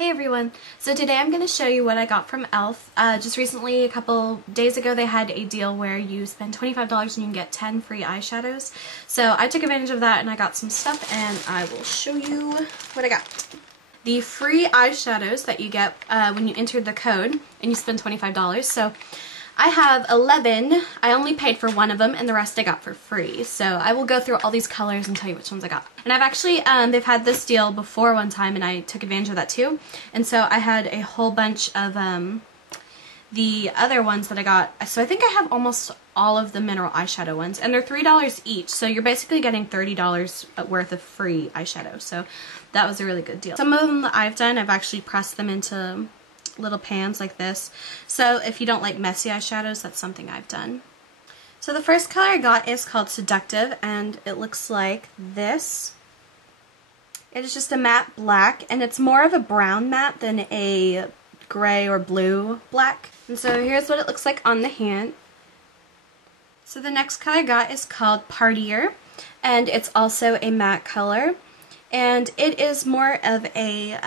Hey everyone! So today I'm going to show you what I got from e.l.f. Just recently, a couple days ago, they had a deal where you spend $25 and you can get 10 free eyeshadows. So I took advantage of that and I got some stuff and I will show you what I got. The free eyeshadows that you get when you enter the code and you spend $25. So I have 11. I only paid for one of them and the rest I got for free. So I will go through all these colors and tell you which ones I got. And I've actually, they've had this deal before one time and I took advantage of that too. And so I had a whole bunch of the other ones that I got. So I think I have almost all of the mineral eyeshadow ones. And they're $3 each. So you're basically getting $30 worth of free eyeshadow. So that was a really good deal. Some of them that I've done, I've actually pressed them into little pans like this. So if you don't like messy eyeshadows, that's something I've done. So the first color I got is called Seductive and it looks like this. It is just a matte black and it's more of a brown matte than a gray or blue black. And so here's what it looks like on the hand. So the next color I got is called Partier and it's also a matte color and it is more of a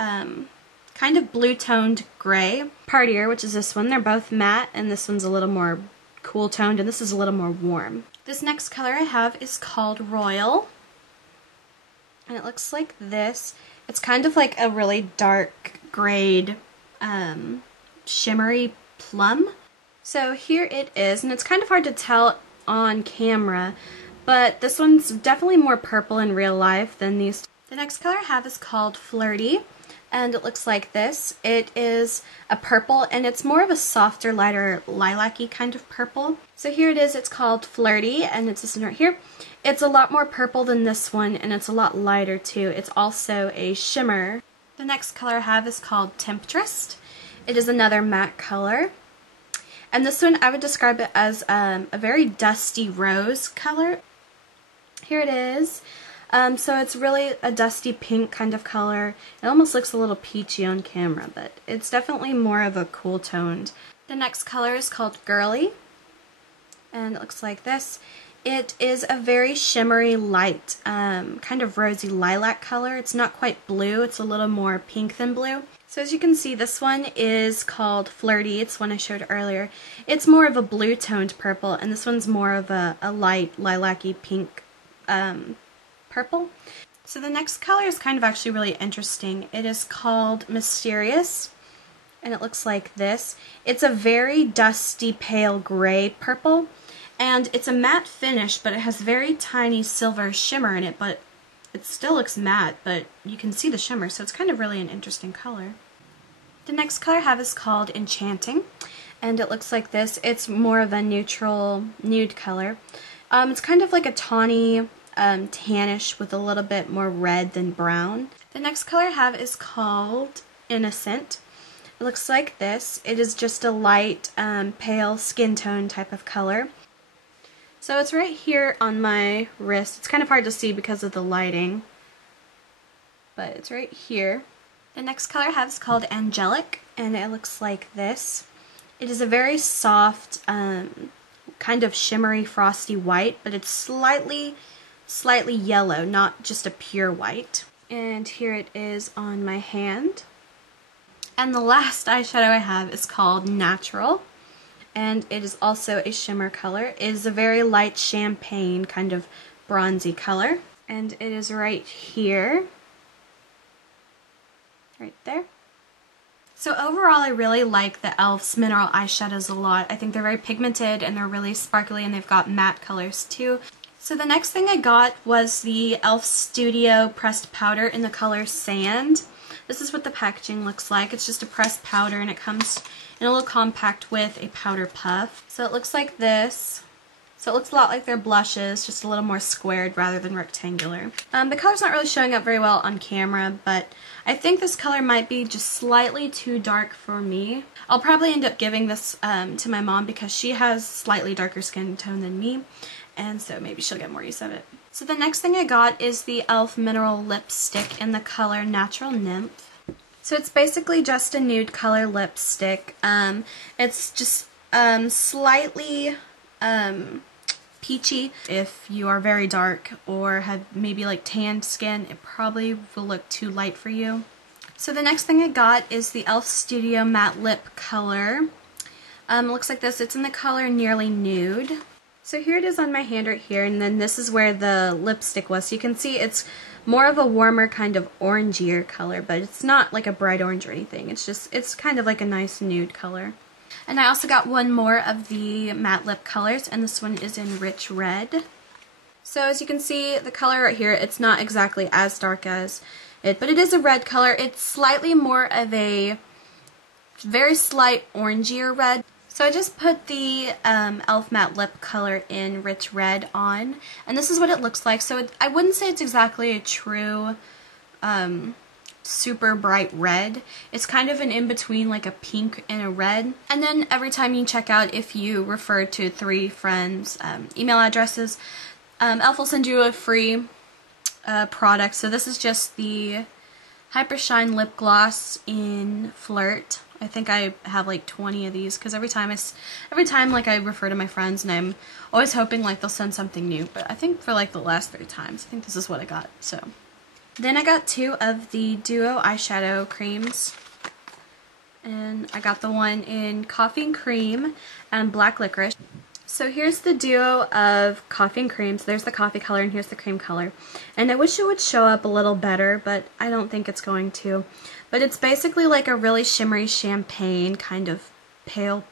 kind of blue toned gray. Partier, which is this one, they're both matte and this one's a little more cool toned and this is a little more warm. This next color I have is called Royal and it looks like this. It's kind of like a really dark grade shimmery plum. So here it is and it's kind of hard to tell on camera, but this one's definitely more purple in real life than these. The next color I have is called Flirty. And it looks like this. It is a purple and it's more of a softer, lighter, lilac-y kind of purple. So here it is, it's called Flirty and it's this one right here. It's a lot more purple than this one and it's a lot lighter too. It's also a shimmer. The next color I have is called Temptress. It is another matte color. And this one I would describe it as a very dusty rose color. Here it is. So it's really a dusty pink kind of color. It almost looks a little peachy on camera, but it's definitely more of a cool toned. The next color is called Girly, and it looks like this. It is a very shimmery, light, kind of rosy lilac color. It's not quite blue, it's a little more pink than blue. So as you can see, this one is called Flirty. It's one I showed earlier. It's more of a blue toned purple, and this one's more of a light lilac-y pink purple. So the next color is kind of actually really interesting. It is called Mysterious and it looks like this. It's a very dusty pale gray purple and it's a matte finish, but it has very tiny silver shimmer in it, but it still looks matte, but you can see the shimmer, so it's kind of really an interesting color. The next color I have is called Enchanting and it looks like this. It's more of a neutral nude color. It's kind of like a tawny tannish with a little bit more red than brown. The next color I have is called Innocent. It looks like this. It is just a light pale skin tone type of color. So it's right here on my wrist. It's kind of hard to see because of the lighting, but it's right here. The next color I have is called Angelic and it looks like this. It is a very soft kind of shimmery frosty white, but it's slightly yellow, not just a pure white. And here it is on my hand. And the last eyeshadow I have is called Natural and it is also a shimmer color. It is a very light champagne kind of bronzy color and it is right here, right there. So overall I really like the e.l.f.'s mineral eyeshadows a lot. I think they're very pigmented and they're really sparkly and they've got matte colors too. So the next thing I got was the e.l.f. Studio pressed powder in the color Sand. This is what the packaging looks like. It's just a pressed powder and it comes in a little compact with a powder puff. So it looks like this. So it looks a lot like their blushes, just a little more squared rather than rectangular. The color's not really showing up very well on camera, but I think this color might be just slightly too dark for me. I'll probably end up giving this to my mom because she has slightly darker skin tone than me, and so maybe she'll get more use of it. So the next thing I got is the e.l.f. Mineral Lipstick in the color Natural Nymph. So it's basically just a nude color lipstick. It's just slightly peachy. If you are very dark or have maybe like tanned skin, it probably will look too light for you. So the next thing I got is the e.l.f. Studio Matte Lip Color. It looks like this. It's in the color Nearly Nude. So here it is on my hand right here, and then this is where the lipstick was. So you can see it's more of a warmer kind of orangier color, but it's not like a bright orange or anything. It's kind of like a nice nude color. And I also got one more of the matte lip colors, and this one is in Rich Red. So as you can see, the color right here, it's not exactly as dark as it, but it is a red color. It's slightly more of a very slight orangier red. So I just put the e.l.f. matte lip color in Rich Red on, and this is what it looks like. So I wouldn't say it's exactly a true super bright red. It's kind of an in-between, like a pink and a red. And then every time you check out, if you refer to 3 friends' email addresses, e.l.f. will send you a free product. So this is just the Hypershine lip gloss in Flirt. I think I have like 20 of these because every time like I refer to my friends, and I'm always hoping like they'll send something new. But I think for like the last 3 times, I think this is what I got. So then I got 2 of the Duo eyeshadow creams, and I got the one in Coffee and Cream and Black Licorice. So here's the duo of coffee and cream. So there's the coffee color and here's the cream color. And I wish it would show up a little better, but I don't think it's going to. But it's basically like a really shimmery champagne kind of pale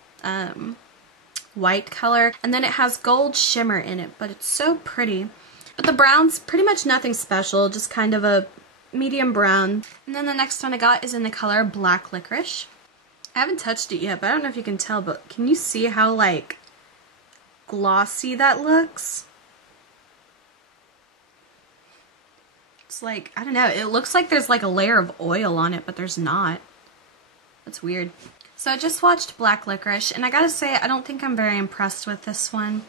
white color. And then it has gold shimmer in it, but it's so pretty. But the brown's pretty much nothing special, just kind of a medium brown. And then the next one I got is in the color Black Licorice. I haven't touched it yet, but I don't know if you can tell, but can you see how like glossy that looks? It's like, I don't know, it looks like there's like a layer of oil on it, but there's not. That's weird. So I just swatched Black Licorice, and I gotta say, I don't think I'm very impressed with this one.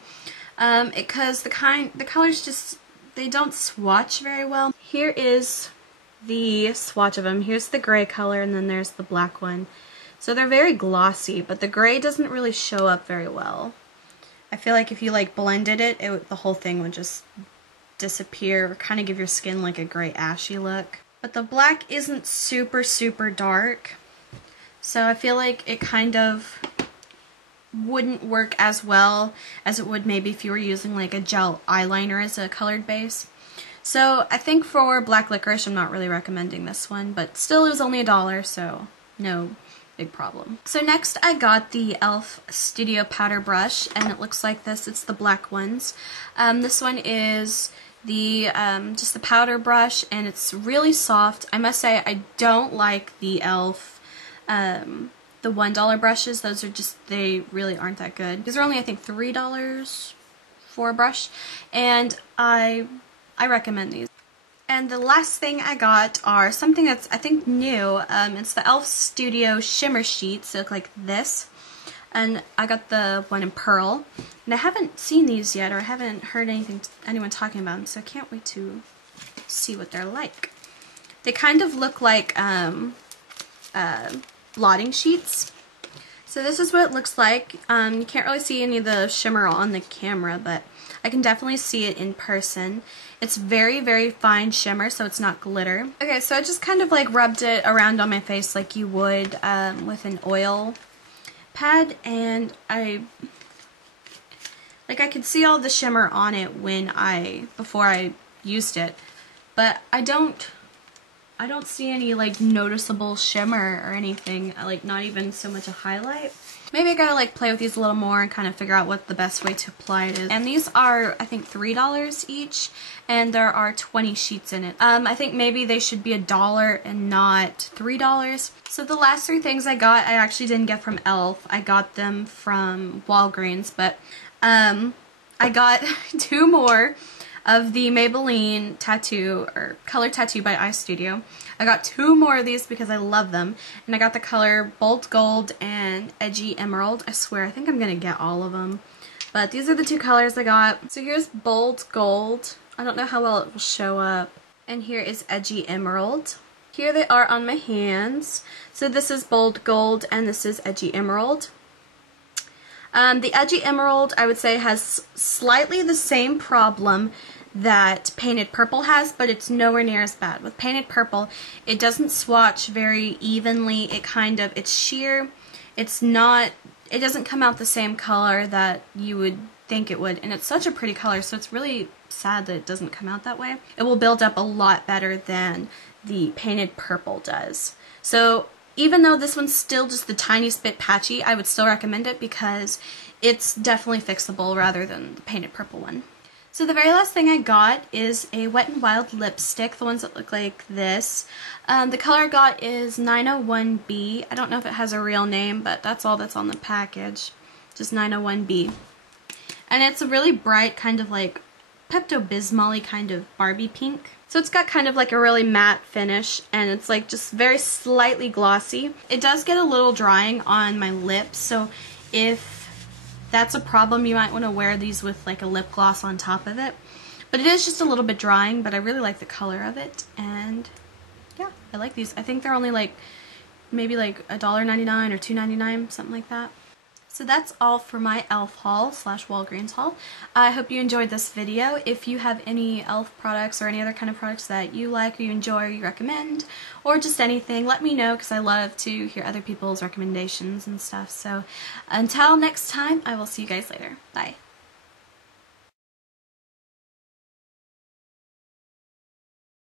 Because the colors just, they don't swatch very well. Here is the swatch of them. Here's the gray color, and then there's the black one. So they're very glossy, but the gray doesn't really show up very well. I feel like if you like blended it, the whole thing would just disappear, or kind of give your skin like a gray ashy look. But the black isn't super dark, so I feel like it kind of wouldn't work as well as it would maybe if you were using like a gel eyeliner as a colored base. So I think for Black Licorice, I'm not really recommending this one, but still it was only $1, so no big problem. So next I got the e.l.f. Studio Powder Brush, and it looks like this. It's the black ones. This one is the just the powder brush, and it's really soft. I must say I don't like the e.l.f. The $1 brushes. Those are just, they really aren't that good. These are only I think $3 for a brush, and I recommend these. And the last thing I got are something that's, I think, new. It's the e.l.f. Studio Shimmer Sheets. They look like this. And I got the one in Pearl. And I haven't seen these yet, or I haven't heard anyone talking about them, so I can't wait to see what they're like. They kind of look like blotting sheets. So this is what it looks like. You can't really see any of the shimmer on the camera, but I can definitely see it in person. It's very fine shimmer, so it's not glitter. Okay, so I just kind of like rubbed it around on my face like you would with an oil pad, and I could see all the shimmer on it before I used it, but I don't see any like noticeable shimmer or anything, like not even so much a highlight. Maybe I gotta like play with these a little more and kind of figure out what the best way to apply it is. And these are, I think, $3 each, and there are 20 sheets in it. I think maybe they should be $1 and not $3. So the last 3 things I got, I actually didn't get from e.l.f. I got them from Walgreens, but I got 2 more of the Maybelline Tattoo, or Color Tattoo by iStudio. I got 2 more of these because I love them, and I got the color Bold Gold and Edgy Emerald. I swear, I think I'm gonna get all of them, but these are the 2 colors I got. So here's Bold Gold. I don't know how well it will show up. And here is Edgy Emerald. Here they are on my hands. So this is Bold Gold and this is Edgy Emerald. The Edgy Emerald, I would say, has slightly the same problem that Painted Purple has, but it's nowhere near as bad. With Painted Purple, it doesn't swatch very evenly. It's sheer. It doesn't come out the same color that you would think it would, and it's such a pretty color, so it's really sad that it doesn't come out that way. It will build up a lot better than the Painted Purple does. So even though this one's still just the tiniest bit patchy, I would still recommend it because it's definitely fixable rather than the Painted Purple one. So the very last thing I got is a Wet n Wild lipstick, the ones that look like this. The color I got is 901B. I don't know if it has a real name, but that's all that's on the package. Just 901B. And it's a really bright, kind of like Pepto-Bismol-y kind of Barbie pink. So it's got kind of like a really matte finish, and it's like just very slightly glossy. It does get a little drying on my lips, so if that's a problem, you might want to wear these with like a lip gloss on top of it. But it is just a little bit drying, but I really like the color of it, and yeah, I like these. I think they're only like, maybe like $1.99 or $2.99, something like that. So that's all for my e.l.f. haul / Walgreens haul. I hope you enjoyed this video. If you have any e.l.f. products or any other kind of products that you like or you enjoy or you recommend, or just anything, let me know because I love to hear other people's recommendations and stuff. So until next time, I will see you guys later. Bye.